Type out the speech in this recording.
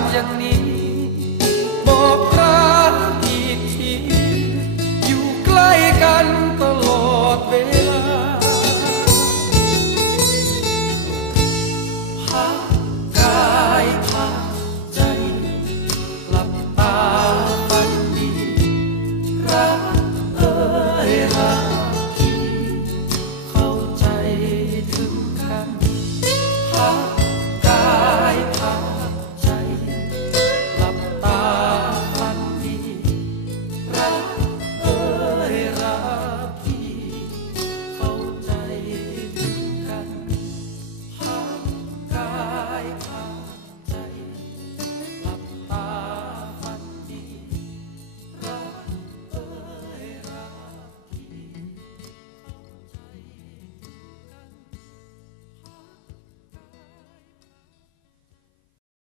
างอย่างนี้